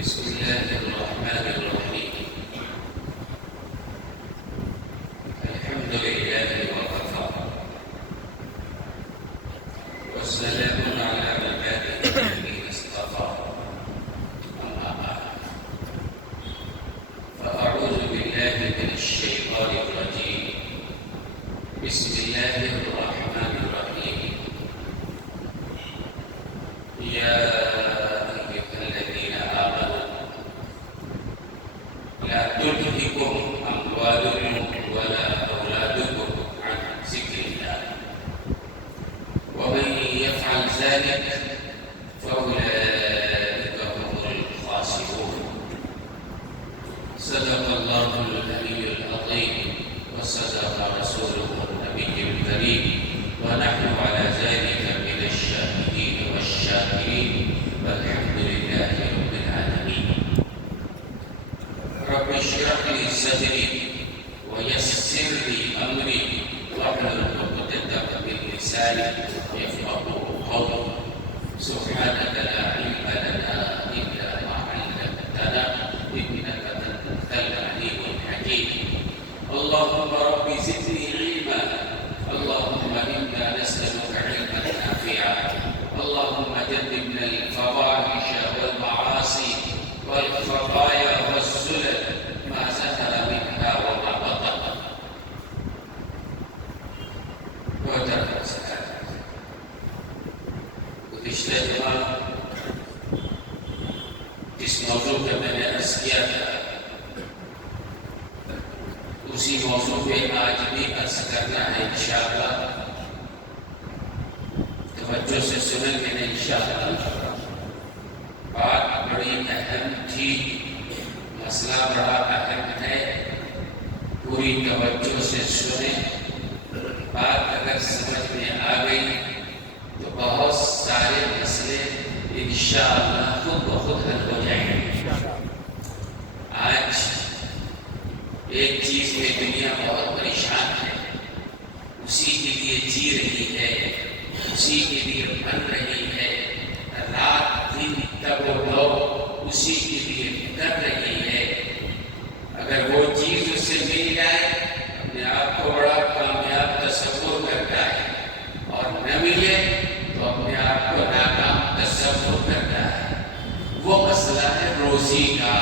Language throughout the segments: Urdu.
بسم الله الرحمن الرحيم. الحمد لله وكفى والسلام على عباده الذين اصطفى. أما بعد فأعوذ بالله من الشيطان الرجيم. بسم الله الرحمن الرحيم. يا لا تلهكم أموالكم ولا أولادكم عن ذكر الله ومن يفعل ذلك فأولئك هم الخاسرون. صدق الله العلي العظيم وصدق رسوله النبي الكريم ونحن على ذلك من الشاهدين والشاكرين والحمد لله رب العالمين. رب اشرح لي صدري ويسر لي امري واحلل عقدة من لساني يفقهوا قولي. سبحانك لا علم لنا الا ما علمتنا انك انت العليم الحكيم. اللهم رب زدني علما. اللهم انا نسالك علما نافعا. اللهم جنبنا الفواحش والمعاصي والخطايا والسلل ما ظهر منها وما بطن. پچھلے جمعہ جس موضوع پہ میں نے عرض کیا تھا اسی موضوع پہ آج بھی عرض کرنا ہے انشاءاللہ. توجہ سے سنیں گے انشاءاللہ. بات بڑی اہم تھی، مسئلہ بڑا اہم ہے، پوری توجہ سے سنیں. بات اگر سمجھ میں آ گئی تو بہت سارے مسئلے انشاءاللہ خود بخود حل ہو جائیں گے. آج ایک چیز میں دنیا بہت پریشان ہے، اسی کے لیے جی رہی ہے، اسی کے لیے بن رہی ہے، رات دن تب لو اسی کے لیے کر رہی ہے. اگر وہ چیز اس سے مل جائے اپنے آپ کو بڑا کامیاب تصور کرتا ہے، اور نہ ملے تو اپنے آپ کو ناکام تصور کرتا ہے. وہ مسئلہ ہے روزی کا،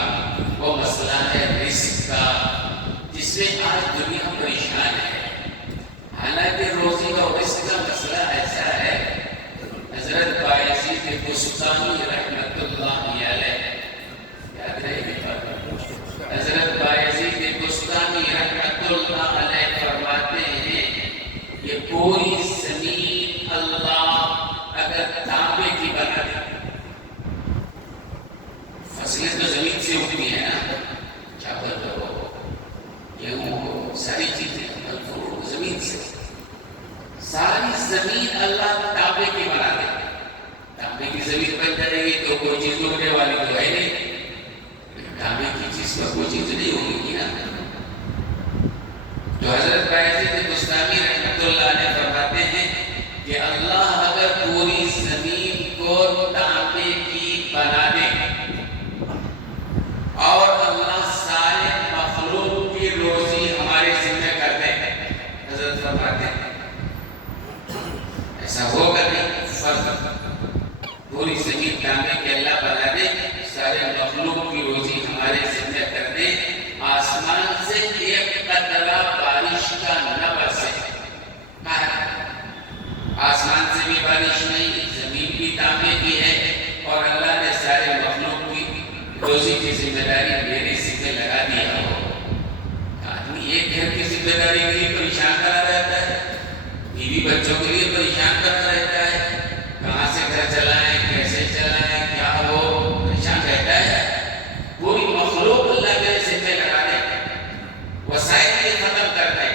وہ مسئلہ ہے رزق کا، جس میں آج دنیا پریشان ہے. حالانکہ روزی کا اور رزق کا مسئلہ ایسا ہے، حضرت بایزید بستامی رحمت اللہ علیہ، یاد رہے گی حضرت بایزید بستامی رحمت اللہ علیہ فرماتے ہیں کہ پوری زمین اللہ اگر تانبے کی بنا دے، فصلیں تو زمین سے اگتی ہیں نا، چاول ہو، گیہوں ہو، ساری چیزیں پھل فروٹ زمین سے، ساری زمین اللہ تانبے کی بنا دے. تانبے کی زمین بن جائے گی تو کوئی چیز اگنے والی تو ہے نہیں، تانبے کی چیز پر کوئی چیز نہیں ہوگی نا. تو حضرت بایزید بستامی رحمت اللہ علیہ فرماتے ہیں کہ اللہ اگر پوری زمین کو تانبے کی بنا دے اور اللہ سارے مخلوق کی روزی ہمارے ذمہ کر دے، حضرت فرماتے ہیں ایسا ہوگا نہیں. فرض پوری زمین تانبے کی اللہ بنا دے، سارے مخلوق کی روزی ہمارے ذمہ کر دے، آسمان سے ایک قطرہ بارش کا نہ برسے. آسمان سے بھی بارش نہیں، زمین بھی تانبے کی ہے، اور اللہ نے سارے مخلوق کی روزی کی ذمہ داری میرے ذمہ لگا دیا ہو. آدمی ایک گھر کی ذمہ داری کے لیے پریشان کرا رہتا ہے، بیوی بچوں کے لیے پریشان کرتا رہتا ہے، کہاں سے گھر چلائیں، کیسے چلائیں، کیا ہو، پریشان رہتا ہے. پوری مخلوق اللہ کے ذمہ لگا دے، وسائل بھی ختم کر دے،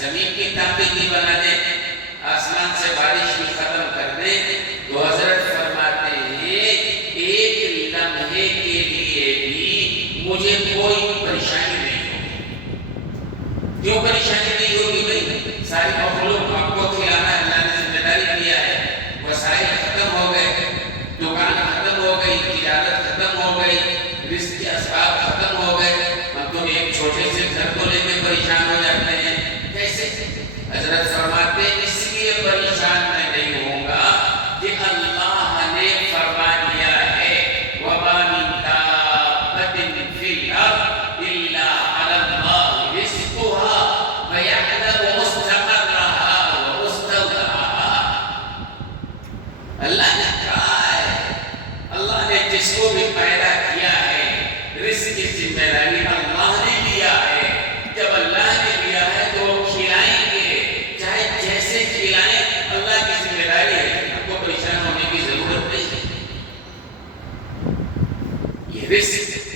زمین کی تانبے کی بنا دے، آسمان سے بارش بھی ختم کر دے، تو حضرت فرماتے ہیں ایک لمحے کے لیے بھی مجھے کوئی پریشانی نہیں ہوگی. کیوں پریشانی نہیں ہوگی بھائی؟ ساری مخلوق آپ کو کھلانا اللہ نے ذمہ داری دیا ہے، وسائل ختم ہو گئے، دکان ختم ہو گئی، تجارت ختم ہو گئی،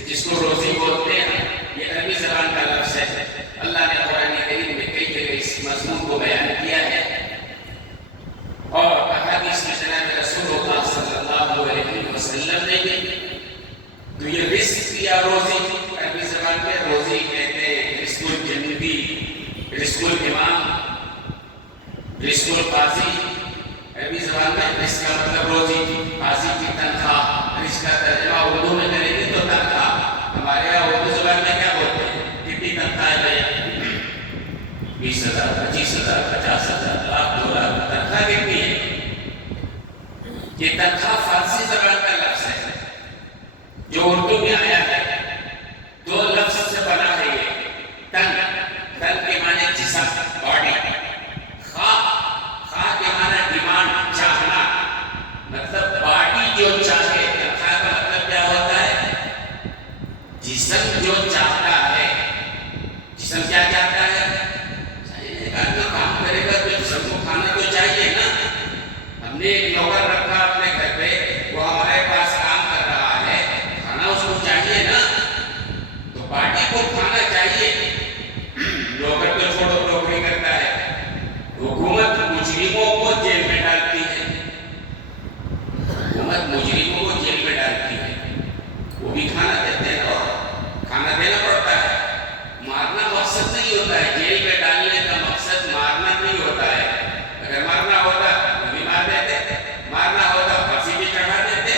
جس کو روزی بولتے ہیں، یہ عربی زبان کا لفظ ہے۔ اللہ نے قرآن کریم میں کئی جگہ اس مضمون کو بیان کیا ہے، اور احادیث میں جناب رسول اللہ صلی اللہ علیہ وسلم نے بھی تو یہ رزق یا روزی، عربی زبان میں روزی کہتے ہیں رزق الجنبی، رزق الامام، رزق القاضی۔ عربی زبان میں رزق کا مطلب روزی، قاضی کی تنخواہ، رزق کا ترجمہ اردو میں کریں گے تو تنخواہ۔ ہمارے یہاں اردو زبان میں کیا بولتے ہیں؟ کتنی تنخواہ ہے؟ 20,000، 25,000، 50,000، لاکھ، 2 لاکھ تنخواہ کتنی ہے؟ یہ تنخواہ فارسی زبان کا لفظ ہے جو اردو میں آیا ہے، 2 لفظ سے بنا ہے یہ۔ تن، تن کے معنی جسم، باڈی، خواہ کے معنی ڈیمانڈ، چاہنا، مطلب باڈی جو چاہے۔ تنخواہ کا مطلب کیا ہوتا ہے؟ جسم جو چاہتا ہے۔ جسم کیا چاہتا ہے؟ ایک آدمی کام کرے گا تو جسم کو کھانا تو چاہیے نا۔ ہم نے ایک نوکر رکھا اپنے گھر پہ، وہ ہمارے پاس کام کر رہا ہے، کھانا اس کو چاہیے نا، تو باڈی کو کھانا چاہیے۔ نوکر تو چھوڑو، نوکری کرتا ہے۔ حکومت مجرموں کو جیل میں ڈالتی ہے، حکومت مجرموں کو جیل میں ڈالتی ہے، وہ بھی کھانا دیتے ہیں اور کھانا دینا پڑتا ہے۔ مارنا مقصد نہیں ہوتا ہے، جیل میں ڈالنے کا مقصد مارنا نہیں ہوتا ہے۔ اگر مارنا ہوتا تو بھی مار دیتے، مارنا ہوتا پھانسی بھی چڑھا دیتے۔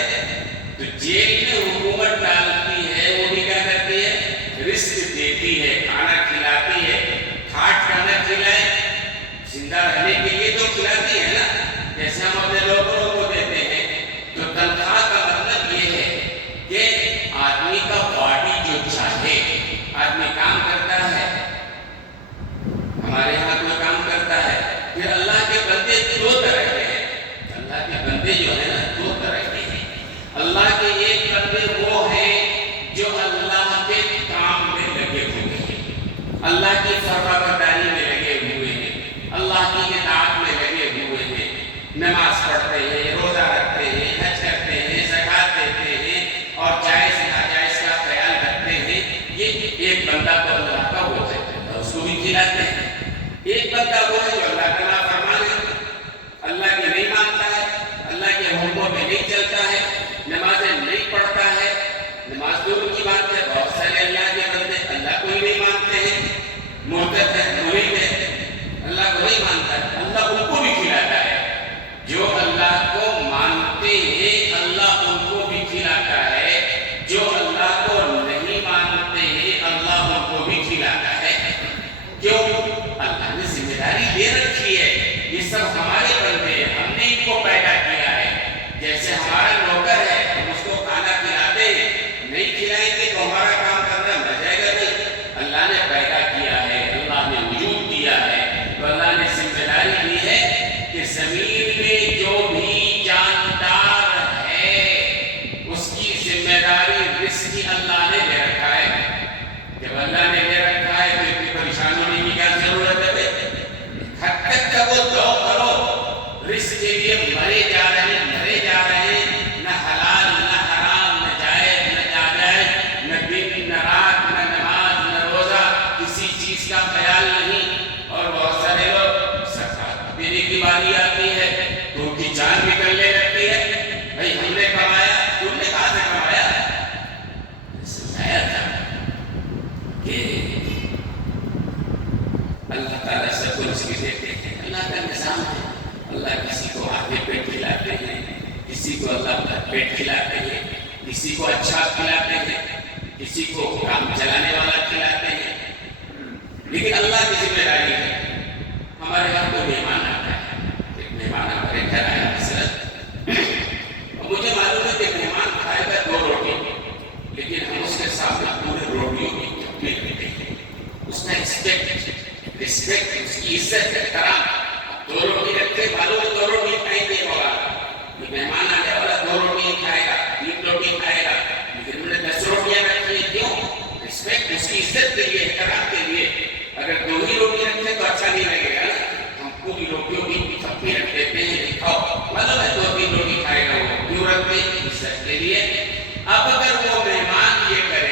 تو جیل میں حکومت ڈالتی ہے، وہ بھی کیا کرتی ہے؟ رزق دیتی ہے، کھانا کھلاتی ہے۔ کھاٹ کھانا کھلائے، زندہ رہنے کے لیے تو کھلاتی ہے نا، جیسے ہم اپنے لوگوں کو دیتے ہیں۔ تو تنخواہ کا مطلب یہ ہے کہ آدمی کا باڈی جو چاہے، آدمی کام کرتا ہے، ہمارے یہاں کوئی کام کرتا ہے۔ پھر اللہ کے بندے 2 طرح کے ہیں، اللہ کے بندے جو ہیں نا 2 طرح کے ہیں۔ اللہ کے ایک بندے وہ ہیں جو اللہ کے کام میں لگے ہوئے ہیں، اللہ کی فرما برداری میں لگے ہوئے ہیں، اللہ کی اطاعت میں لگے ہوئے ہیں، نماز پڑھتے ہیں، روزہ رکھتے ہیں، حج کرتے ہیں، زکوٰۃ دیتے ہیں، اور جائز ناجائز کا خیال رکھتے ہیں۔ یہ ایک بندہ تو اللہ کا وہ ہے، اس کو بھی کھلاتے ہیں۔ ایک بندہ وہ ہے جو اللہ کا نافرمان ہے، اللہ کی نہیں مانتا ہے، اللہ کے حکموں میں نہیں چلتا ہے، نمازیں نہیں پڑھتا ہے۔ نماز دور کی بات ہے، بہت سارے اللہ کے بندے اللہ کو ہی نہیں مانتے ہیں، مرتد ہے، مرید ہے، اللہ کو نہیں مانتا ہے، اللہ ان کو بھی کھلاتا ہے۔ جو اللہ کو مانتے ہیں اللہ ان کو بھی کھلاتا ہے، جو اللہ کو نہیں مانتے ہیں اللہ ان کو بھی کھلاتا ہے۔ کیوں؟ اللہ نے ذمہ داری دے رکھی ہے، یہ سب ہمارے بندے ہیں، ہم نے ان کو پیدا کیا ہے۔ جیسے ہمارا نوکر ہے، ہم اس کو کھانا کھلاتے ہیں، نہیں کھلائیں گے تو ہمارا کام کرنا بچ جائے گا نہیں۔ اللہ نے پیدا کیا ہے، اللہ نے وجود دیا ہے، تو اللہ نے ذمہ داری دی ہے کہ زمین میں جو بھی جاندار ہے اس کی ذمہ داری رزق کی اللہ نے لے رکھا ہے۔ جب اللہ نے لے رکھا ہے تو اتنی پریشان ہونے کی کیا ضرورت ہے؟ حد تک کا وہ دعا کرو، رزق کے لیے مرے جا رہے ہیں، نہ حلال نہ حرام، نہ جائز نہ ناجائز، نہ دن نہ رات، نہ نماز نہ روزہ، کسی چیز کا خیال نہیں۔ اور بہت سارے لوگ زکوٰۃ دینے کی باری آتی ہے تو ان کی جان نکلنے لگتی ہے، بھائی ہم نے کمایا، تم نے کہاں سے کمایا؟ سمجھایا تھا کہ اللہ تعالیٰ سب کو رزق دیتے ہیں، اللہ کا نظام ہے۔ اللہ کسی کو آدھے پیٹ کھلاتے ہیں، کسی کو اللہ کا پیٹ کھلاتے ہیں، کسی کو اچھا کھلاتے ہیں، کسی کو کام چلانے والا کھلاتے ہیں۔ لیکن اللہ کی ذمہ داری ہے۔ ہمارے یہاں کوئی مہمان آتا ہے، ایک مہمان ہمارے گھر آیا مثلاً، اور مجھے معلوم ہے کہ مہمان کھائے گا 2 روٹی، لیکن ہم اس کے سامنے پورے روٹیوں کی تکمیل دیتے ہیں، اس کا رسپیکٹ، اس کی عزت احترام۔ 2 روٹی رکھتے، معلوم ہے 2 روٹی کھائیں گے ہوگا، یہ مہمان آنے والا 2 روٹی کھائے گا، 3 روٹی کھائے گا، لیکن انہوں نے 10 روٹیاں رکھی ہیں۔ کیوں؟ رسپیکٹ، اس کی عزت کے لیے، احترام کے لیے۔ اگر 2 ہی روٹی رکھتے تو اچھا نہیں لگے گا نا، ہم پوری روٹیوں کی تھپی رکھ دیتے ہیں، کھاؤ، مطلب ہے 2-3 روٹی کھائے گا، وہ کیوں رکھتے ہیں؟ عزت کے لیے۔ اب اگر وہ مہمان یہ کرے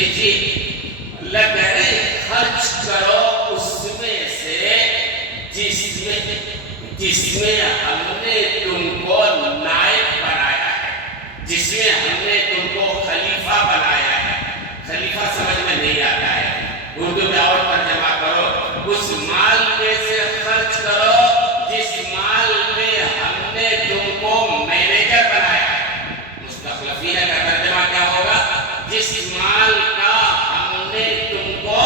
دیکھیے اللہ کہہ رہے خرچ کرو اس میں سے جس میں ہم نے تم کو نائب بنایا ہے، جس میں ہم نے تم کو خلیفہ بنایا ہے۔ خلیفہ سمجھ میں نہیں آتا ہے، اردو میں اور ترجمہ کرو، اس مال میں سے خرچ کرو جس مال میں ہم نے تم کو مینیجر بنایا ہے۔ مستخلفین کا ترجمہ کیا ہوگا؟ جس مال کا ہم نے تم کو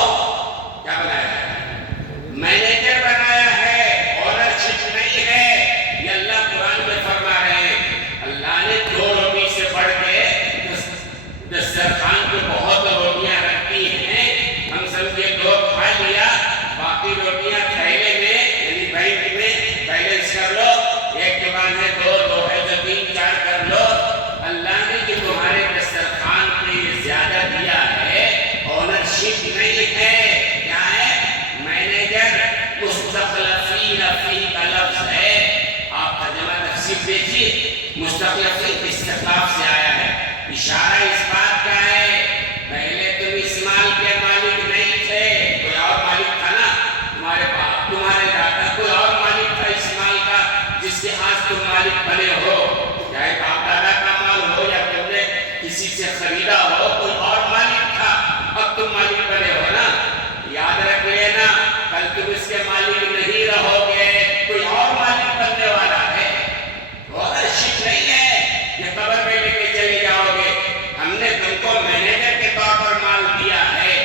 کیا بنایا ہے؟ مینیجر بنایا ہے، اونرشپ نہیں ہے۔ یہ اللہ قرآن میں فرما رہے ہیں۔ اللہ نے 2 روٹی سے بڑھ کے دسترخوان پہ بہت روٹیاں رکھی ہیں، ہم سمجھے 2 کھا لیا، باقی روٹیاں تھیلے میں یعنی بینک میں بیلنس کر لو، ایک کے بعد ہے 2 ہے تو 3 4 کر لو۔ اللہ نے جو تمہارے دسترخوان پہ زیادہ دیا ہے اونرشپ نہیں ہے، کیا ہے؟ مینیجر۔ مستخلفین فیہ کا لفظ ہے، آپ ترجمہ تفسیر دیکھیے، مستخلفین استخلاف سے آیا ہے، اشارہ اس بات کا ہے پہلے تم اس مال کے مالک نہیں تھے، کوئی اور مالک تھا نا، تمہارے باپ تمہارے دادا کوئی اور مالک تھا اس مال کا جس کے آج تم مالک بنے ہو، چاہے باپ دادا کا مال ہو یا تم نے کسی سے خریدا ہو، کوئی اور مالک تھا، اب تم مالک بنے ہو نا۔ یاد رکھ لینا کل تم اس کے مالک نہیں رہو گے، کوئی اور مالک بننے والا ہے، اونرشپ نہیں ہے کہ قبر میں لے کے چلے جاؤ گے۔ ہم نے تم کو مینیجر کے طور پر مال دیا ہے،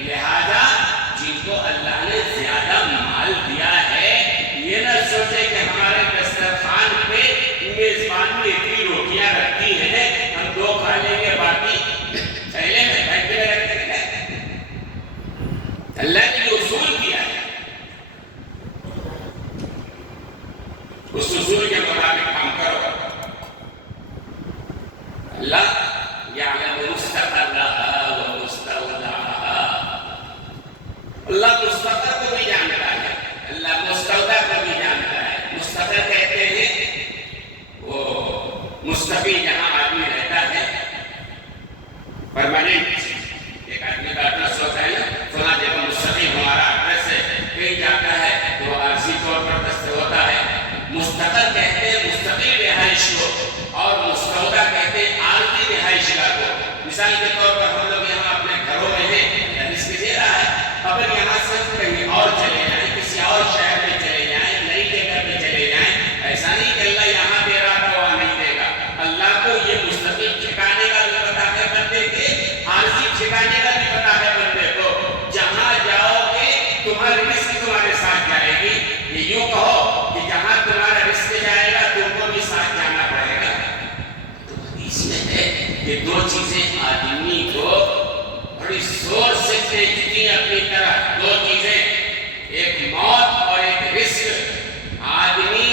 لہذا جن کو اللہ نے زیادہ مال دیا ہے یہ نہ سوچے کہ ہمارے دسترخوان پہ میزبان میں اتنی روٹیاں رکھتی ہیں ہم 2 کھا لیں گے باقی تھیلے میں بینک میں رکھ دیں گے۔ اللہ نے جو اصول کیا ہے اس اصول کے مطابق کام کرو۔ اللہ یعلم مستقرها ومستودعها، اللہ مستقر کو بھی جانتا ہے، اللہ مستودع کو بھی جانتا ہے۔ مستقر کہتے ہیں وہ مستقی جہاں آدمی رہتا ہے، پرماننٹ، ایک آدمی کا ایڈریس ہوتا ہے نا، فلاں جگہ مستقیم ہمارا ایڈریس ہے، کہیں جاتا ہے تو وہ عارضی طور پر دست ہوتا ہے۔ مستقر کہتے ہیں مستقل رہائش کو، اور مستودع کہتے ہیں عارضی رہائش گاہ کو۔ مثال کے طور پر ہم لوگ یہاں اپنے گھروں میں ہیں، رزق دے رہا ہے، اگر یہاں سے کہیں اور چلے جائیں، کسی اور شہر میں چلے جائیں، نئی جگہ پہ چلے جائیں، ایسا نہیں کہ اللہ یہاں دے رہا تو وہاں نہیں دے گا۔ اللہ کو یہ مستقل ٹھکانے کا بھی پتا ہے بندے کے، عارضی ٹھکانے کا بھی پتا ہے بندے کو۔ جہاں جاؤ گے تمہاری رزق تمہارے ساتھ جائے گی، یہ یوں کہو کہ جہاں تمہارا رزق جائے گا تم کو بھی ساتھ جانا پڑے گا۔ تو اس میں ہے کہ 2 چیزیں آدمی کو بڑی زور سے کھینچتی ہیں اپنی طرف، 2 چیزیں، ایک موت اور ایک رزق۔ آدمی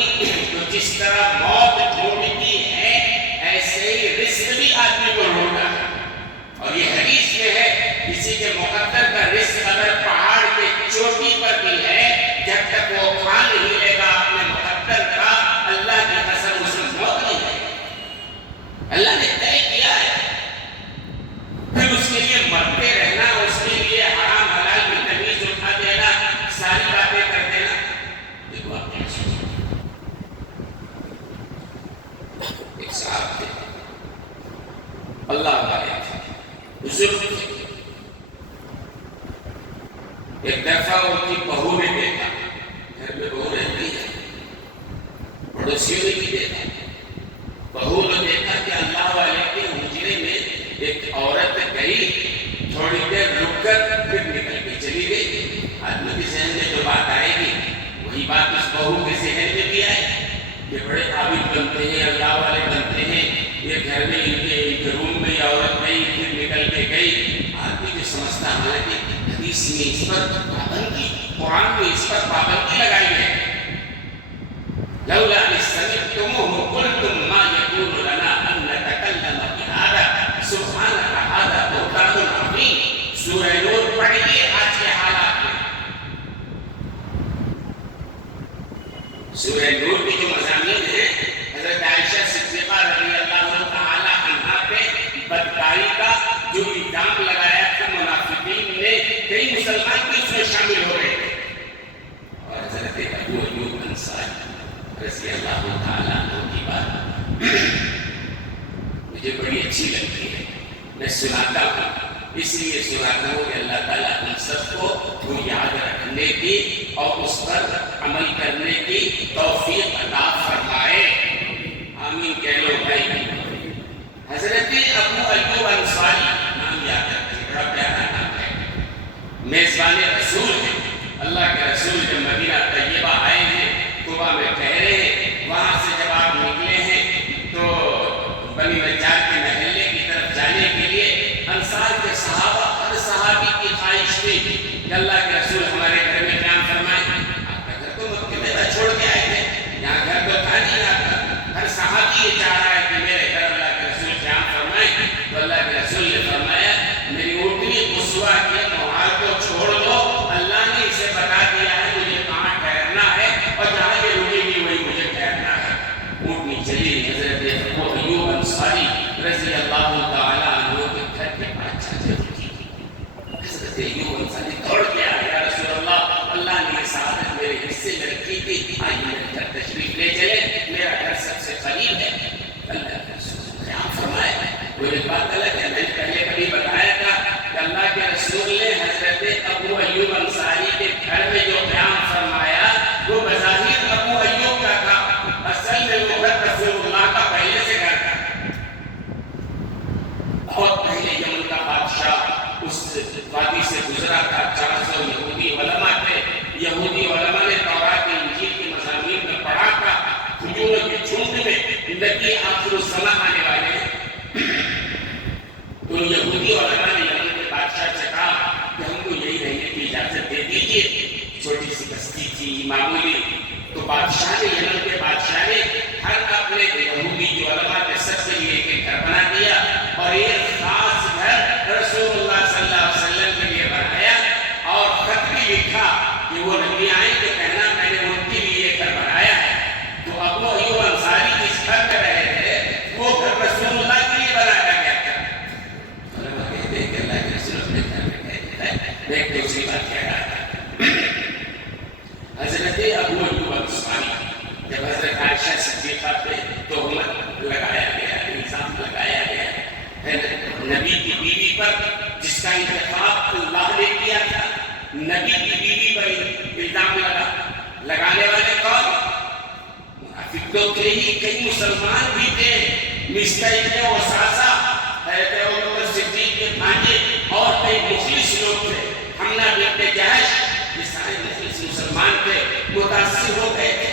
کو جس طرح موت ڈھونڈتی ہے ایسے ہی رزق بھی آدمی کو ڈھونڈتا ہے، اور یہ حدیث میں ہے کسی کے مقدر کا رزق اگر پہاڑ کے چوٹی پر بھی ہے جب تک وہ کھا نہیں لے گا اپنے مقدر کا، اللہ کی قسم اسے موت نہیں ہے، اللہ نے طے کیا ہے۔ پھر اس کے لیے مرتے رہنا، اس کے لیے حرام حلال کی تمیز اٹھا دینا، ساری باتیں کر دینا، دیکھو آپ کیا سوچیں۔ ایک صاحب تھے، اللہ والے تھے، بزرگ تھے، ایک دفعہ ان کی بہو نے دیکھا، گھر میں بہو رہتی ہے، پڑوسیوں نے بھی دیکھا، بہو نے دیکھا کہ اللہ والے کے حجرے میں ایک عورت گئی، تھوڑی دیر رک کر پھر نکل کے چلی گئی۔ آدمی کے ذہن میں جو بات آئے گی وہی بات اس بہو کے ذہن میں بھی آئے، یہ بڑے عابد بنتے ہیں، اللہ والے بنتے ہیں، یہ گھر میں ان کے روم میں یہ عورت گئی پھر نکل کے گئی۔ آدمی جو سمجھتا ہے کہ حدیث میں اس پر پابندی، قرآن میں اس پر پابندی لگائی ہے، لولا إذ سمعتموه قلتم ما يكون لنا أن نتكلم بهذا سبحانك هذا بهتان عظيم۔ سورہ نور پڑھیے آج کے حالات میں، سورہ نور کی جو مضامین ہیں، حضرت عائشہ صدیقہ رضی اللہ تعالی عنہا پہ بدکاری کا جو الزام لگایا تھا مجھے بڑی اچھی لگتی ہے، میں سناتا ہوں، اس لیے سناتا ہوں کہ اللہ تعالیٰ ہم سب کو وہ یاد رکھنے کی اور اس پر عمل کرنے کی توفیق عطا فرمائے، آمین کہہ لو بھائی۔ حضرت ابو ایوب انصاری، نام یاد رکھیں، بڑا پیارا نام ہے، میزبان رسول ہیں، اللہ کے رسول جب مدینہ طیبہ آئے ہیں، قبا میں ٹھہرے ہیں، وہاں سے جب آپ نکلے ہیں تو بنی نجار کے محلے کی طرف جانے کے لیے انصار کے صحابہ، ہر صحابی کی خواہش تھی کہ اللہ کے رسول ہمارے گھر میں قیام فرمائیں۔ آپ کا گھر تو مکے میں چھوڑ کے آئے تھے، یہاں گھر تو تھا نہیں آپ کا، ہر صحابی یہ چاہ رہا ہے کہ میرے گھر اللہ کے رسول قیام فرمائیں۔ تو اللہ کے رسول نے فرمایا میری اونٹنی قصوہ کے محال کو چھوڑ دو، اللہ نے اسے بتا دیا ہے مجھے کہاں ٹھہرنا ہے اور جہاں یہ رکے گی وہی مجھے ٹھہرنا ہے۔ اونٹنی چلی، حضرت ابو ایوب انصاری رضی اللہ تعالیٰ عنہ کے گھر کے پاس جا کے رکی۔ حضرت ایوب انصاری دوڑ کے آیا، یا رسول اللہ، اللہ نے یہ سعادت میرے حصے میں رکھی تھی، آئیے میرے گھر تشریف لے چلے، میرا گھر سب سے قریب ہے۔ اللہ کے رسول نے قیام فرمایا۔ وہ ایک بات الگ ہے، میں نے پہلے کبھی بتایا تھا کہ اللہ کے رسول نے حضرت ابو ایوب انصاری کے گھر میں جو قیام فرمایا وہ بظاہر ابو ایوب کا تھا، اصل میں وہ گھر رسول اللہ کا پہلے سے گھر تھا۔ بہت پہلے یمن کا بادشاہ اس وادی سے گزرا تھا، 400 یہودی علماء تھے، یہودی علماء نے تورات انجیل کے مضامین میں پڑھا تھا، کھجوروں کے جھنڈ میں نبی آخر الزمان آنے والے ہیں۔ تو یہودی علماء نے یمن کے بادشاہ سے کہا کہ ہم کو یہی رہنے کی اجازت دے دیجیے، چھوٹی سی بستی تھی معمولی۔ تو بادشاہ نے، یمن کے بادشاہ نے ہر اپنے یہودی جو علماء کے سب کے لیے ایک گھر بنا دیا اور ایک خاص گھر رسول اللہ صلی اللہ علیہ وسلم کے لیے بنایا اور خط بھی لکھا کہ وہ نبی آئیں تو کہنا میں نے ان کے لیے یہ گھر بنایا ہے۔ تو ابو ایوب انصاری جس گھر میں رہے تھے وہ گھر رسول اللہ کے لیے بنایا گیا تھا۔ علماء کہتے ہیں کہ اللہ کے رسول اپنے گھر میں کہتے ہیں، میں ایک دوسری بات کہہ رہا تھا۔ حضرت ابو ایوب انصاری جب حضرت عائشہ صدیقہ پہ تہمت لگایا گیا، الزام لگایا گیا ہے نبی کی بیوی پر، جس کا انتخاب اللہ نے کیا تھا، نبی کی بیوی پر الزام لگانے والے کون؟ منافق تو تھے ہی، کئی مسلمان بھی تھے، مصطح ابن وثاثہ، حضرت ابوبکر صدیق کے بھانجے اور کئی مخلص لوگ تھے، حمزہ بن جہش، یہ سارے مخلص مسلمان تھے، متاثر ہو گئے تھے۔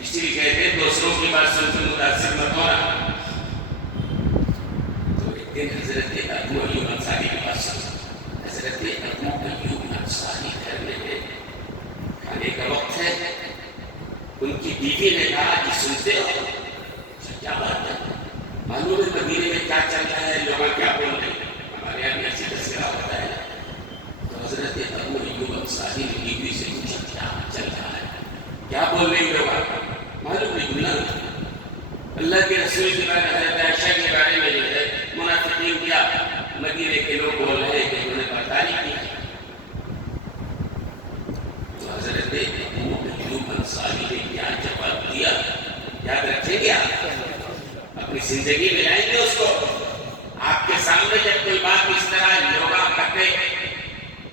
اس لیے کہتے ہیں دوسروں کی بات سن کر متاثر مت ہونا۔ تو ایک دن حضرت ابو ایوب انصاری کے پاس حضرت ابو ایوب انصاری گھر میں گئے، کھانے کا وقت ہے، ان کی بیوی نے کہا کہ سنتے ہو کیا بات ہے، معلوم ہے مدینے میں کیا چل رہا ہے، لوگ کیا بول رہے ہیں، ہمارے یہاں بھی ایسی تذکرہ ہوتا ہے۔ تو حضرت ابو ایوب انصاری نے بیوی سے پوچھا کیا چل رہا ہے، کیا بول رہے ہیں لوگ، معلوم نہیں گنا اللہ کے رسول کے بارے میں، حضرت عائشہ کے بارے میں جو ہے منافقین کیا مدینے کے لوگ بول رہے ہیں کہ انہوں نے برداری کی۔ تو حضرت ابو ایوب انصاری نے کیا جواب دیا، یاد رکھیں گے آپ، اپنی زندگی میں لائیں گے اس کو۔ آپ کے سامنے جب کوئی بات اس طرح لوگ کرتے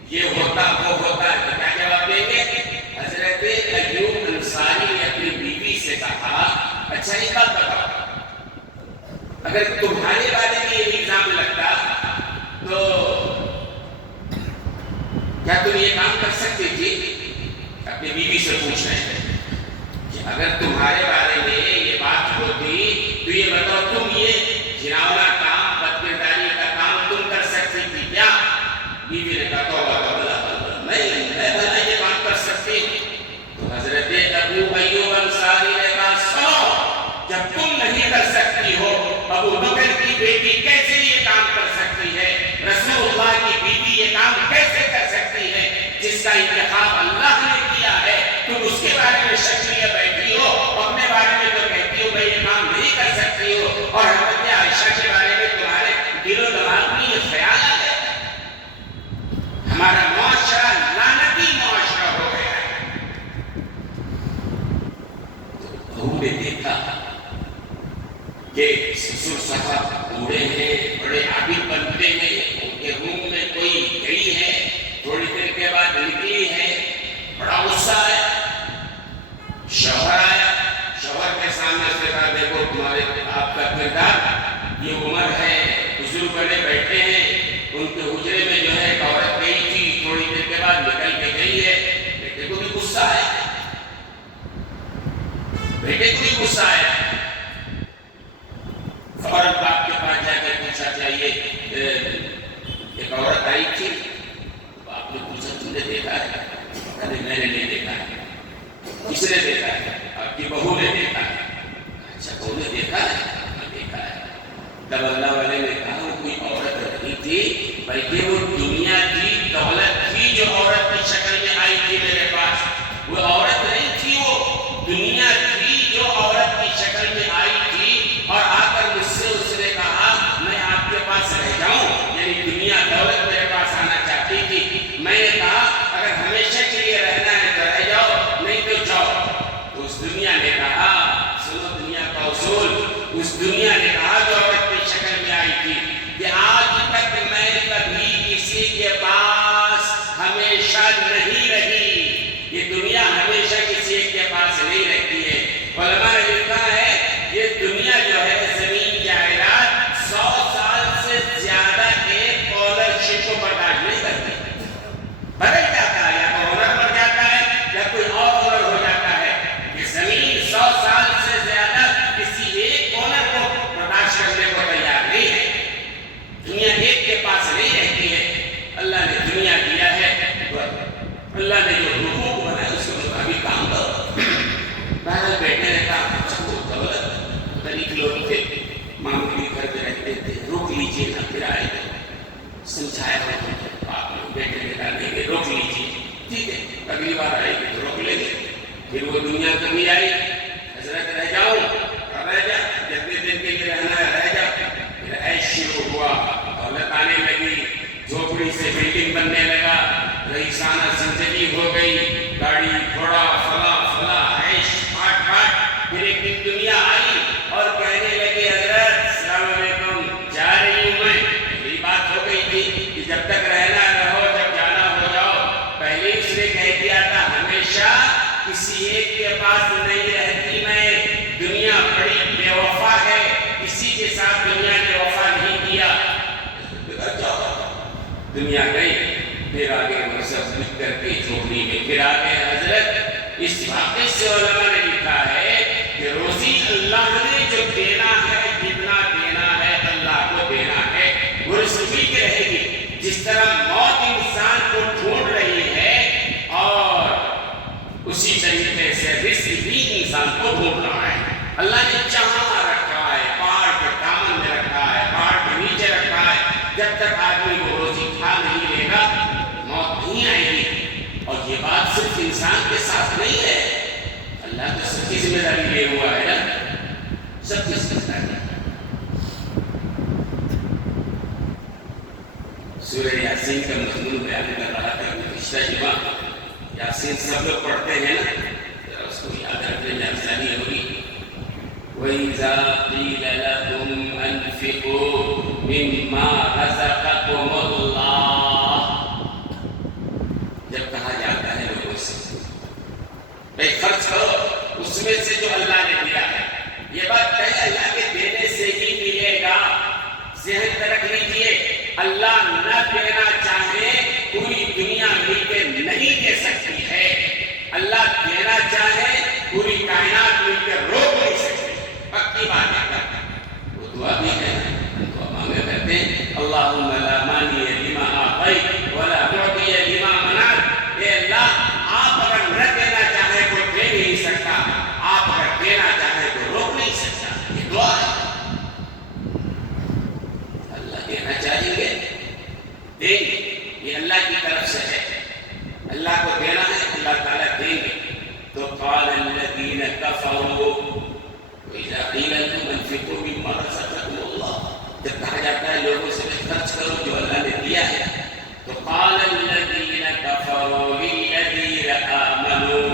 یہ ہوتا وہ ہوتا ہے تو کیا جواب دیں گے؟ حضرت ایوب انصاری نے اپنی بیوی سے کہا اچھا ایک بات بتاؤ، اگر تمہارے بارے میں یہ الزام لگتا تو کیا تم یہ کام کر سکتے تھی؟ اپنی بیوی سے پوچھ رہے ہیں کہ اگر تمہارے بارے میں یہ بات ہوتی تو یہ بتاؤ تم یہ جناونا کام، بدکرداری کا کام تم کر سکتی تھی کیا؟ بیوی نے کہا توبہ میں بھلا یہ کام کر سکتی ہوں۔ تو حضرت ابو ایوب انصاری نے کہا سنو، جب تم نہیں کر سکتی ہو ابو بکر کی بیٹی کیسے یہ کام کر سکتی ہے؟ رسول اللہ کی بیوی یہ کام کیسے کر سکتی ہے؟ جس کا انتخاب اللہ نے کیا ہے تم اس کے بارے میں شک لیے بیٹھی ہو، اپنے بارے میں تو کہتی ہو میں یہ کام نہیں کر سکتی ہو، اور حضرت عائشہ کے بارے میں تمہارے دل و دماغ میں یہ خیال ہے۔ ہمارا معاشرہ لعنتی معاشرہ ہو گیا ہے۔ تو بہو نے دیکھا کہ سسر صاحب بوڑھے شروع کرنے بیٹھے ہیں، ان کے حجرے میں جو ہے ایک عورت گئی تھی، تھوڑی دیر کے بعد نکل کے گئی ہے. بیٹے کو بھی غصہ آیا، بیٹے کو بھی غصہ آیا. فوراً باپ کے پاس جا کر پوچھا چاہیے ایک عورت آئی تھی. باپ نے پوچھا تم نے دیکھا ہے؟ ارے میں نے نہیں دیکھا ہے. کس نے دیکھا ہے؟ آپ کی بہو نے دیکھا ہے. اچھا بہو نے دیکھا ہے؟ میں دیکھا ہے. تب اللہ والے نے کہا وہ کوئی عورت نہیں تھی بلکہ وہ دنیا کی دولت تھی جو عورت کی شکل میں آئی تھی میرے پاس. وہ عورت نہیں تھی، وہ دنیا تھی جو عورت کی شکل میں آئی تھی اور آ کر مجھ سے اس نے کہا میں آپ کے پاس رہ جاؤں. یعنی دنیا دولت میرے پاس آنا چاہتی تھی. میں نے کہا اگر ہمیشہ کے لیے رہنا ہے تو رہ جاؤ، نہیں تو جاؤ. تو اس دنیا نے کہا، سنو دنیا کا اصول، اس دنیا نے کہا جو عورت کی شکل میں آئی تھی کہ آج تک میں کبھی کسی کے پاس ہمیشہ نہیں رہی. یہ دنیا ہمیشہ کسی ایک کے پاس نہیں رہتی ہے. علماء نے لکھا ہے یہ دنیا جو ہے زمین جائیداد 100 سال سے زیادہ ایک اونرشپ کو برداشت نہیں کرتی. بدل جاتا ہے، یا تو اونر بن جاتا ہے یا کوئی اور اونر ہو جاتا ہے. یہ زمین 100 سال سے زیادہ کسی ایک اونر کو برداشت کرنے کو تیار نہیں ہے. دنیا ایک کے پاس نہیں رہتی ہے. اللہ نے دنیا دیا ہے، اللہ نے جو حقوق بنائے اس کے مطابق کام کرو. بہرحال بیٹے نے کہا اچھا وہ دولت غریب لوگ تھے، معمولی گھر میں رہتے تھے، روک لیجیے نہ پھر آئے گا. سمجھایا آپ نے. بیٹے نے کہا نہیں روک لیجیے، ٹھیک ہے اگلی بار آئے گی تو روک لیں گے. پھر وہ دنیا کبھی آئی، حضرت رہ جاؤں، رہ جا، جتنے دن کے لیے رہنا ہے رہ جا. پھر عیش شروع ہوا، دولت آنے لگی، جھوپڑی سے بلڈنگ بننے لگا، رئیسانہ زندگی ہو گئی، گاڑی گھوڑا فلاں فلاں عیش پاٹ پاٹ. پھر ایک دن دنیا آئی اور کہنے لگے حضرت السلام علیکم، جا رہی ہوں میں. یہی بات ہو گئی تھی کہ جب تک رہنا رہو، جب جانا ہو جاؤ. پہلے اس نے کہہ دیا تھا ہمیشہ کسی ایک کے پاس نہیں رہتی میں. دنیا بڑی بے وفا ہے، کسی کے ساتھ دنیا نے وفا نہیں کیا. دنیا گئی، پھر آگے سب لکھ کر کے جھوپڑی میں پھر آگے حضرت. اس واقعے سے علماء نے لکھا ہے کہ روزی اللہ نے جو دینا ہے، جتنا دینا ہے اللہ کو دینا ہے، وہ رزق ملتی رہے گی. جس طرح موت انسان کو ڈھونڈ رہی ہے اور اسی طریقے سے رزق بھی انسان کو ڈھونڈ رہا ہے. اللہ نے جہاں رکھا ہے، پہاڑ کے دامن میں رکھا ہے، پہاڑ کے نیچے رکھا ہے. جب تک آدمی وہ روزی کھا نہیں لے گا موت نہیں آئے گی. اور یہ بات صرف انسان کے ساتھ نہیں ہے، اللہ تو سب کی ذمہ داری لے ہوا ہے نا، سب کی ذمہ داری. سورہ یاسین کا مضمون بیان کر رہا تھا. گزشتہ جمعہ یاسین سب لوگ پڑھتے ہیں نا، ذرا اس کو یاد رکھنے میں آسانی ہوگی. وَإِذَا قِيلَ لَهُمْ أَنفِقُوا مِمَّا رَزَقَكُمُ اللَّهُ، جب کہا جاتا ہے لوگوں سے بھائی خرچ کرو اس میں سے جو اللہ نے دیا ہے. یہ بات کہے اللہ کے دینے سے ہی ملے گا. ذہن میں رکھ لیجیے، اللہ نہ دینا چاہے پوری دنیا مل کے نہیں دے سکتی ہے. اللہ دینا چاہے پوری کائنات مل کے روک نہیں سکتی. پکی بات ہے. وہ دعا بھی ہے، دعا مانگے کرتے ہیں اللہم لا مانی لما اعطیت ولا معطی لما منعت. اے اللہ آپ اگر نہ دینا چاہیں تو دے نہیں سکتا، آپ اگر دینا چاہیں تو روک نہیں سکتا. یہ دعا ہے. اللہ دینا چاہیں گے دیں گے، یہ اللہ کی طرف سے ہے. اللہ کو دینا ہے، اللہ تعالیٰ دیں گے. تو قال الذین کفروا وَإِذَا قِيلَ لَهُمْ أَنفِقُوا مِمَّا رَزَقَكُمُ اللَّهُ، جب کہا جاتا ہے لوگوں سے خرچ کرو جو اللہ نے دیا ہے. تو قال الذین کفروا للذین آمنوا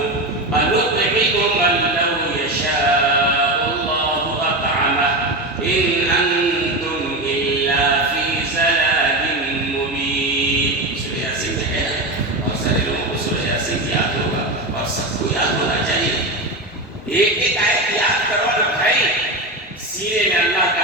أَنُطْعِمُ مَن لَّوْ يَشَاءُ اللَّهُ أَطْعَمَهُ إِنْ أَنتُمْ إِلَّا فِي ضَلَالٍ مُّبِينٍ. سورہ یاسین میں ہے نا، بہت سارے لوگوں کو سورہ یاسین یاد ہوگا اور سب کو یاد ہونا چاہیے. ایک ایک آیت یاد کرو نا بھائی، سینے میں اللہ کا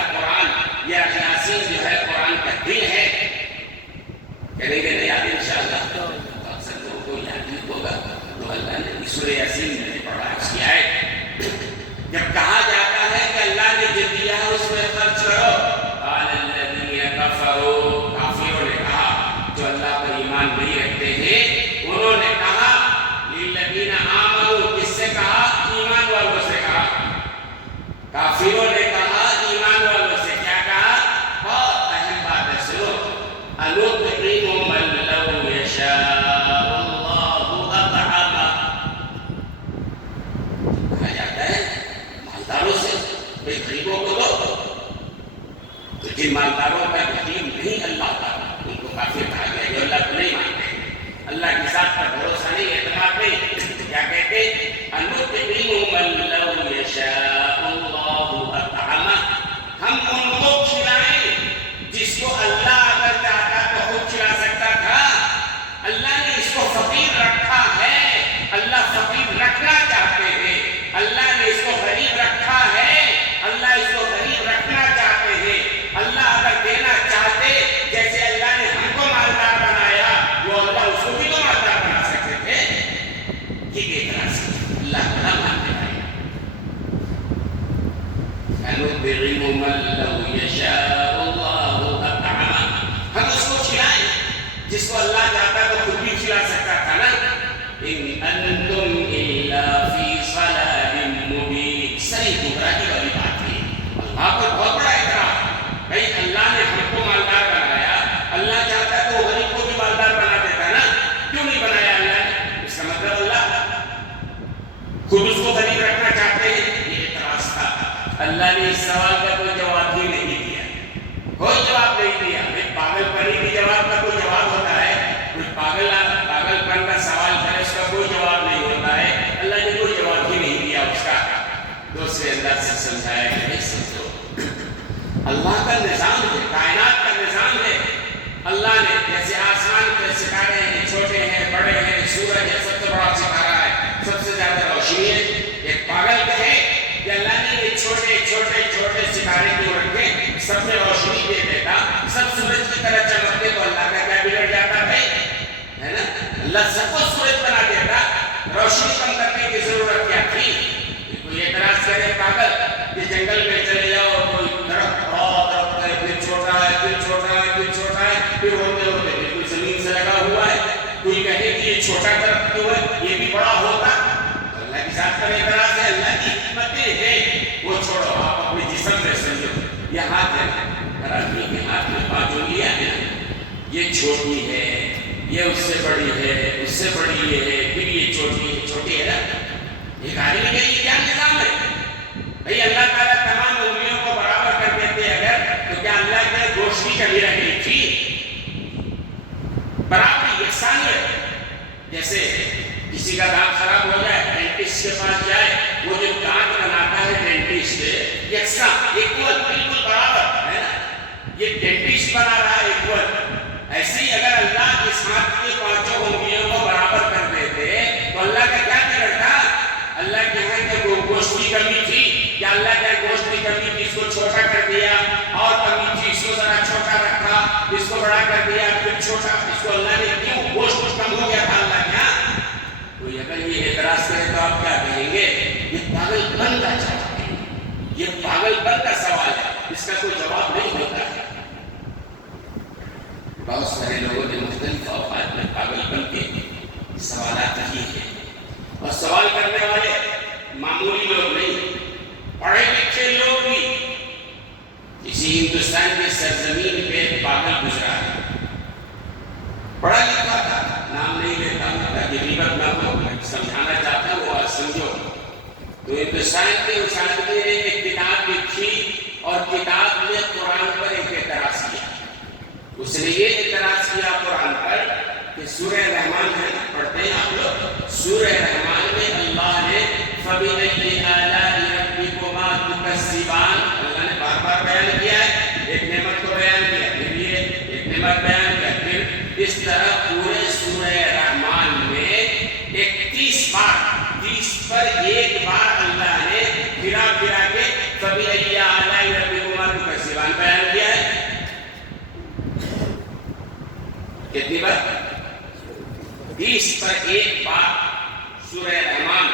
أنطعم من لو يشاء الله أطعمه. کہا جاتا ہے مالداروں سے بھئی غریبوں کو دو، تو جن مالداروں کا یقین نہیں اللہ کا ان کو کافر کہا گیا، جو اللہ کو نہیں مانتے، اللہ کی ذات پر بھروسہ نہیں، اعتماد نہیں، کیا کہتے أنطعم من لو يشاء الله أطعمه. ہم ان کو کھلائیں جس کو اللہ اگر چاہتا تو خود کھلا سکتا تھا. اللہ نے اس کو فقیر رکھا ہے، اللہ فقیر رکھنا چاہتے ہیں. اللہ نے اس کو غریب رکھا ہے، اللہ اس کو غریب رکھنا چاہتے ہیں. اللہ اگر دینا چاہتے، جیسے اللہ نے ہم کو مالدار بنایا، وہ اللہ اس کو بھی تو مالدار بنا سکتے تھے. یہ اعتراض ہے، اللہ کو نہ مانتے ہیں. أنطعم من لو يشاء الله أطعمه. ہم اس کو کھلائیں جس کو اللہ چاہتا تو خود بھی کھلا سکتا تھا نا. إن أنتم إلا في ضلال مبين. صحیح گمراہی والی بات ہے. اللہ پر بہت بڑا اعتراف. بھائی اللہ نے ہم کو مالدار بنایا، اللہ چاہتا تو غریب کو بھی مالدار بنا دیتا نا. کیوں نہیں بنایا اللہ نے؟ اس کا مطلب اللہ خود اس کو غریب رکھنا چاہتے ہیں. یہ اعتراض تھا. اللہ نے اس سوال کا کوئی جواب ہی نہیں دیا، کوئی جواب نہیں دیا. پاگل پنی کی جواب کا کوئی جواب ہوتا ہے؟ کوئی پاگل پن کا سوال کرے اس کا کوئی جواب نہیں ہوتا ہے. اللہ نے کوئی جواب ہی نہیں دیا اس کا. دوسرے انداز سے سمجھایا کہ نہیں سمجھو، اللہ کا نظام ہے، کائنات کا نظام ہے. اللہ نے جیسے آسمان کے ستارے ہیں، چھوٹے ہیں بڑے ہیں، سورج ہے سب سے بڑا ستارہ ہے، سب سے زیادہ روشنی ہے. ایک پاگل کہے کہ اللہ نے یہ چھوٹے چھوٹے چھوٹے ستارے کیوں رکھے، سب میں روشنی دے دیتا، سب سورج کی طرح چمکتے تو اللہ کا کیا بگڑ جاتا بھائی، ہے نا؟ اللہ سب کو سورج بنا دیتا، روشنی کم کرنے کی ضرورت کیا تھی؟ کوئی اعتراض کرے پاگل کہ جنگل میں چلے جاؤ، کوئی درخت درخت ہے، پھر چھوٹا ہے، پھر چھوٹا ہے، پھر چھوٹا ہے، پھر ہوتے ہوتے بالکل زمین سے لگا ہوا ہے. کوئی کہے کہ یہ چھوٹا درخت کیوں ہے، یہ بھی بڑا ہوتا. اللہ کی ذات پر اعتراض ہے. اللہ کی حکمتیں ہیں، وہ چھوڑو، آپ اپنے جسم میں سمجھو. یہ ہاتھ ہے، آدمی کے ہاتھ میں پانچ انگلیاں ہیں، یہ چھوٹی ہے، یہ اس سے بڑی ہے، اس سے بڑی یہ ہے، پھر یہ چھوٹی ہے نا. ایک آدمی کا یہ کیا نظام ہے بھائی؟ اللہ تعالیٰ تمام انگلیوں کو برابر کر دیتے اگر، تو کیا اللہ کے گوشت کی کمی رہ گئی تھی؟ برابری، یکسانیت. جیسے کسی کا دانت خراب ہو جائے، ڈینٹسٹ کے پاس جائے، وہ جو دانت بناتا ہے ڈینٹسٹ یکساں ایکول بالکل برابر ہے نا. یہ ڈینٹسٹ بنا رہا ہے ایکول. ایسے ہی اگر اللہ اس ہاتھ کی پانچوں انگلیوں کو برابر کر دیتے تو اللہ کا کیا کرتا؟ اللہ کے یہاں کہ گوشت کی کمی تھی، یا اللہ کے گوشت کی کمی تھی، اس کو چھوٹا کر دیا، اور کمی تھی اس کو ذرا چھوٹا رکھا، اس کو بڑا کر دیا، پھر چھوٹا. اس کو اللہ نے کیوں؟ گوشت کم ہو گیا تھا اللہ کے یہاں. کوئی اگر یہ اعتراض کرے تو آپ کیا کہیں گے؟ یہ پاگل پن کا جواب ہے، یہ پاگل پن کا سوال ہے، اس کا کوئی جواب نہیں ہوتا ہے. بہت سارے لوگوں نے مختلف اوقات میں پاگل پن کے سوالات کیے ہیں، اور سوال کرنے والے معمولی لوگ نہیں، پڑھے لکھے لوگ بھی. کسی ہندوستان کے سرزمین پہ پاگل گزرا ہے، پڑھا لکھا تھا، نام نہیں لیتا ہوں تاکہ غیبت نہ ہو، سمجھانا چاہتا ہوں وہ آج سمجھو. تو ہندوستان کے اس آدمی نے ایک کتاب لکھی، اور کتاب نے قرآن پر ایک اعتراض کیا. اس نے یہ اعتراض کیا قرآن پر کہ سورہ رحمان ہے، پڑھتے ہیں آپ لوگ، سورہ رحمان میں اللہ نے فَبِأَيِّ آلَاءِ رَبِّكُمَا تُكَذِّبَانِ، اللہ نے بار بار بیان کیا ہے. ایک نعمت کو بیان کیا، پھر یہ ایک نعمت بیان کیا، پھر اس طرح پورے سورہ رحمان میں 31 بار، 30 پر ایک بار اللہ نے پھرا کے فَبِأَيِّ آلَاءِ رَبِّكُمَا تُكَذِّبَانِ بیان کیا ہے. کتنی بار؟ 30 پر ایک بار. سورہ رحمان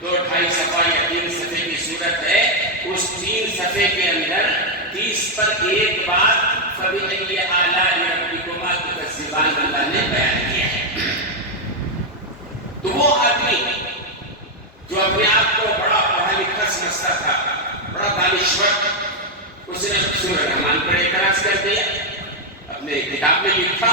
2-2.5 صفحہ یا 3 صفحے کی صورت ہے، اس 3 صفحے کے اندر 30 پر ایک بار فَبِأَيِّ آلَاءِ رَبِّكُمَا تُكَذِّبَانِ اللہ نے بیان کیا ہے. تو وہ آدمی جو اپنے آپ کو بڑا پڑھا لکھا سمجھتا تھا، بڑا دانشور، اس نے سورہ رحمان پر اعتراض کر دیا. اپنے کتاب میں لکھا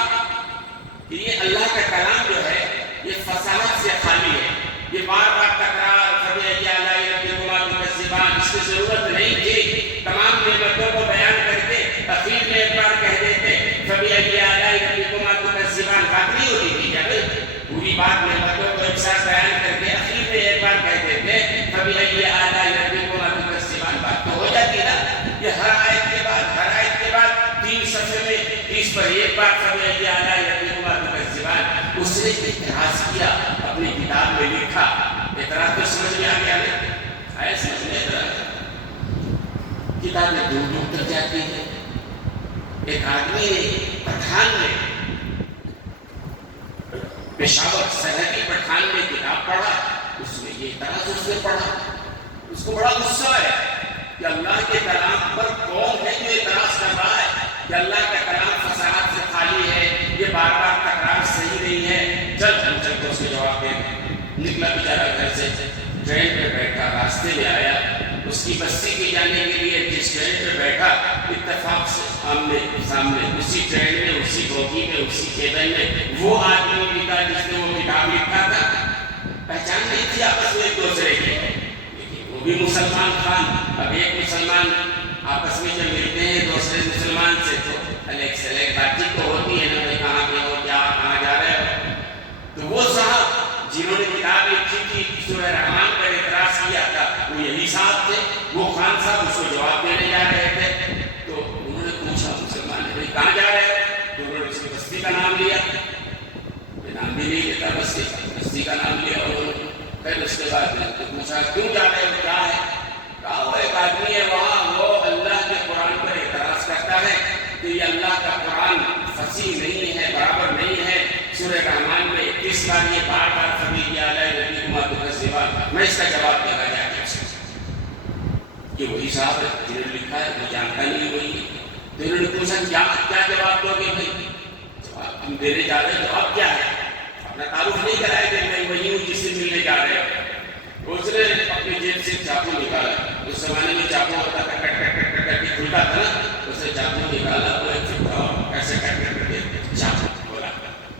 کہ یہ اللہ کا کلام جو ہے یہ فصاحت سے خالی ہے، یہ بار بار تکرار فبأي آلاء ربكما تكذبان، اس کی ضرورت نہیں تھی، تمام نعمتوں کو بیان کر کے اخیر میں ایک بار کہہ دیتے فبأي آلاء ربكما تكذبان، بات نہیں ہوتی تھی کیا بھائی؟ پوری بات نعمتوں کو ایک ساتھ بیان کر کے اخیر میں ایک بار کہہ دیتے فبأي آلاء ربكما تكذبان، بات تو ہو جاتی نا۔ یہ ہر آیت کے بعد 3 صفحے میں 30 پر ایک بار فبأي آلاء ربكما تكذبان، اس نے اعتراض کیا، اپنی کتاب میں لکھا۔ اعتراض تو سمجھ میں آ گیا نا؟ آیا سمجھ میں اعتراض؟ کتابیں دور دور تک جاتی ہیں۔ ایک آدمی نے پٹھان میں پشاور سرحدی پٹھان میں کتاب پڑھا، اس میں یہ اعتراض اس نے پڑھا، اس کو بڑا غصہ آیا کہ اللہ کے کلام پر کون ہے جو اعتراض کر رہا ہے کہ اللہ کا کلام فصاحت سے خالی ہے، یہ بار بار تکرار صحیح نہیں ہے۔ چل کے اس کے جواب دیں۔ نکلا بیچارہ گھر سے، ٹرین پہ بیٹھا، راستے میں آیا، اس کی بستی کے جانے کے لیے جس ٹرین پہ بیٹھا اتفاق سے آمنے سامنے اسی ٹرین میں، اسی بوگی میں، اسی کیبن میں وہ آدمی بھی تھا جس نے وہ کتاب لکھا تھا۔ پہچان نہیں تھی آپس میں ایک دوسرے کی، لیکن وہ بھی مسلمان خان۔ اب ایک مسلمان آپس میں جب ملتے ہیں دوسرے مسلمان سے تو الیک سلیک بات چیت تو ہوتی ہے نا، بھائی کہاں گئے ہو، کیا کہاں جا رہے ہو؟ تو وہ صاحب جنہوں نے کتاب لکھی تھی سورہ رحمان پر اعتراض کیا تھا وہ یہی صاحب تھے، وہ خان صاحب اس کو جواب دینے جا رہے تھے۔ تو انہوں نے پوچھا مسلمان نے، بھائی کہاں جا رہے ہو؟ تو انہوں نے اس کی بستی کا نام لیا، نام بھی نہیں لیتا، بستی کا نام لیا انہوں نے۔ پھر اس کے بعد پوچھا کیوں جا رہے ہو، کیا ہے؟ کہا وہ ایک آدمی ہے وہاں، وہ اللہ کے قرآن پر اعتراض کرتا ہے کہ یہ اللہ کا قرآن فصیح نہیں ہے، برابر نہیں ہے۔ سورہ رحمان میں 21 بار یہ بار فبأي آلاء ربكما تكذبان، میں اس کا جواب دینا چاہتا ہوں کہ وہی صاحب ہے جنہوں نے لکھا ہے، وہ جانتا نہیں وہی ہے۔ تو انہوں نے پوچھا کیا جواب دو گے بھائی؟ جواب ہم دینے جا رہے ہیں، جواب کیا ہے؟ اپنا تعارف نہیں کرایا کہ میں وہی ہوں جس سے ملنے جا رہے ہو۔ اس نے اپنی جیب سے چاقو نکالا، اس زمانے میں چاقو ہوتا تھا کٹ کٹ کٹ کٹ کے کھلتا تھا نا، اس نے چاقو نکالا، وہ ایک ایسے کٹ کٹ کر کے چاقو کھولا،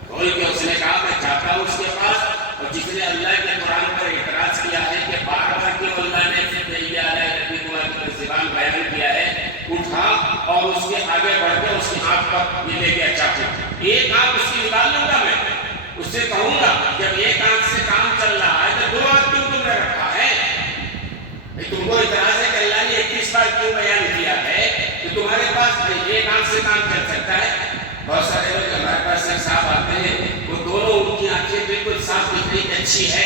کھول کے اس نے کہا میں چاہتا ہوں اس کے پاس، اور جس نے اللہ کے قرآن پر اعتراض کیا ہے کہ بار بار کیوں اللہ نے فبأي آلاء ربكما تكذبان بیان کیا ہے، اٹھا اور اس کے آگے بڑھ کے اس کی آنکھ پر یہ لے گیا چاقو، ایک آنکھ اس کی نکال لوں گا میں، اس سے کہوں گا جب ایک آنکھ سے کام چل رہا ہے تو 2 آنکھ کیوں تم نے رکھا ہے؟ تم کو اعتراض ہے کہ اللہ نے 21 بار کیوں بیان کیا ہے کہ تمہارے پاس ایک آنکھ سے کام چل سکتا ہے؟ بہت سارے لوگ ہمارے پاس صاحب آتے ہیں، وہ دونوں ان کی آنکھیں بالکل صاف دکھنے کی اچھی ہے،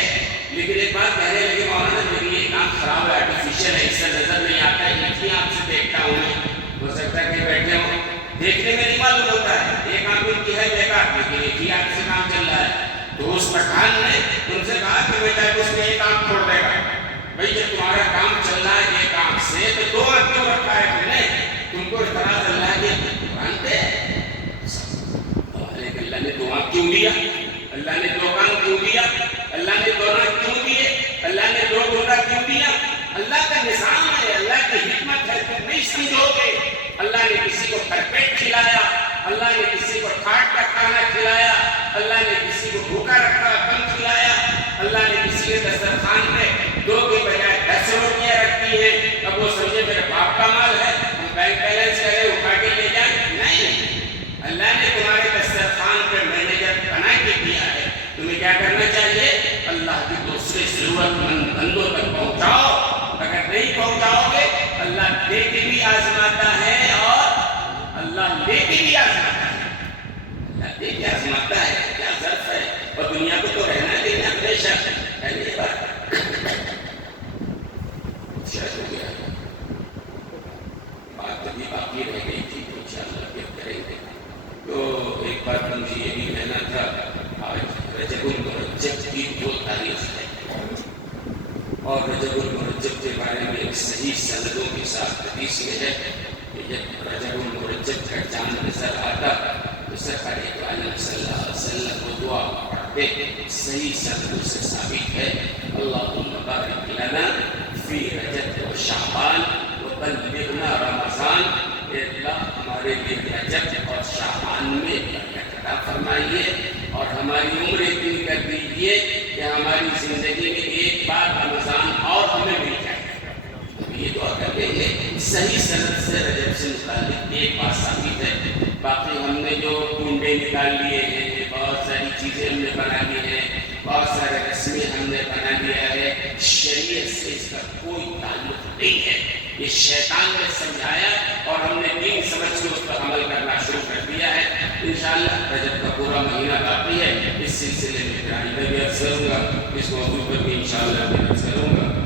لیکن ایک بات کہنے لگے مولانا میری ایک آنکھ خراب ہے، آرٹیفیشیل ہے، اس سے نظر نہیں آتا ہے، اتنی آنکھ سے دیکھتا ہوں میں۔ ہو سکتا ہے کہ بیٹھے ہوں، دیکھنے میں نہیں معلوم ہوتا ہے، ایک آنکھ ان کی ہے بیکار، لیکن ایک ہی آنکھ سے کام چل رہا ہے۔ تو اس پٹھان نے ان سے کہا کہ بیٹا اس نے ایک آنکھ چھوڑ دے گا، بھائی جب تمہارا کام چل رہا ہے ایک آنکھ سے تو 2 آنکھ کیوں رکھا ہے تم نے؟ تم کو اعتراض اللہ کے قرآن پہ؟ اللہ نے 2 آنکھ کیوں دیا؟ اللہ نے 2 کان کیوں دیا؟ اللہ نے 2 ناک کیوں دیے؟ اللہ نے 2 گھوڑا کیوں دیا؟ اللہ کا نظام ہے، اللہ کی حکمت ہے، تم نہیں سمجھو گے۔ اللہ نے کسی کو بھرپیٹ کھلایا، اللہ نے کسی کو ٹھاٹ کا کھانا کھلایا، اللہ نے کسی کو بھوکا رکھا کم کھلایا، اللہ نے کسی کے دسترخوان پہ 2 کے بجائے 10 روٹیاں رکھی ہیں، اب وہ سمجھے میرے باپ کا مال ہے، ہم بینک بیلنس کریں اٹھا کے لے جائیں؟ نہیں، اللہ نے تمہارے دسترخوان پہ مینیجر بنا کے دیا ہے، تمہیں کیا کرنا چاہیے؟ اللہ کی دوسرے ضرورت مند بندوں تک پہنچاؤ۔ اگر نہیں پہنچاؤ گے اللہ دے کے بھی آزماتا ہے اور اللہ لے کے بھی آزماتا ہے۔ اللہ دے کے آزماتا ہے، کیا ظرف ہے، اور دنیا کو تو رہنا دینا ہمیشہ ہے۔ یہ بات شاید ہو گیا، بات ابھی باقی رہ گئی تھی تو انشاءاللہ پھر کریں گے۔ تو ایک بات مجھے یہ بھی کہنا تھا، آج رجب المرجب کی جو تاریخ ہے اور رجب المرجب کے بارے میں ایک صحیح سندوں کے ساتھ حدیث میں ہے کہ جب رجب المرجب کا چاند نظر آتا تو سرکار عالم صلی اللہ علیہ وسلم کو دعا پڑھتے، صحیح سندوں سے ثابت ہے، اللہم بارک لنا فی رجب و شعبان وبلغنا رمضان، اے اللہ ہمارے لیے رجب اور شعبان کہ یہ صحیح سند سے رجب سے متعلق ایک بات ثابت ہے. باقی ہم نے جو کنڈے نکال لیے ہیں، بہت ساری چیزیں ہم نے بنا لی ہیں، بہت سارے رسمیں ہم نے بنا لیا ہے، شریعت سے اس کا کوئی تعلق نہیں ہے. یہ شیطان نے سمجھایا اور ہم نے دین سمجھ کے اس پر عمل کرنا شروع کر دیا ہے. انشاءاللہ رجب کا پورا مہینہ باقی ہے. اس سلسلے میں آئندہ بھی عرض کروں گا، اس موضوع پر بھی انشاءاللہ میں عرض کروں گا.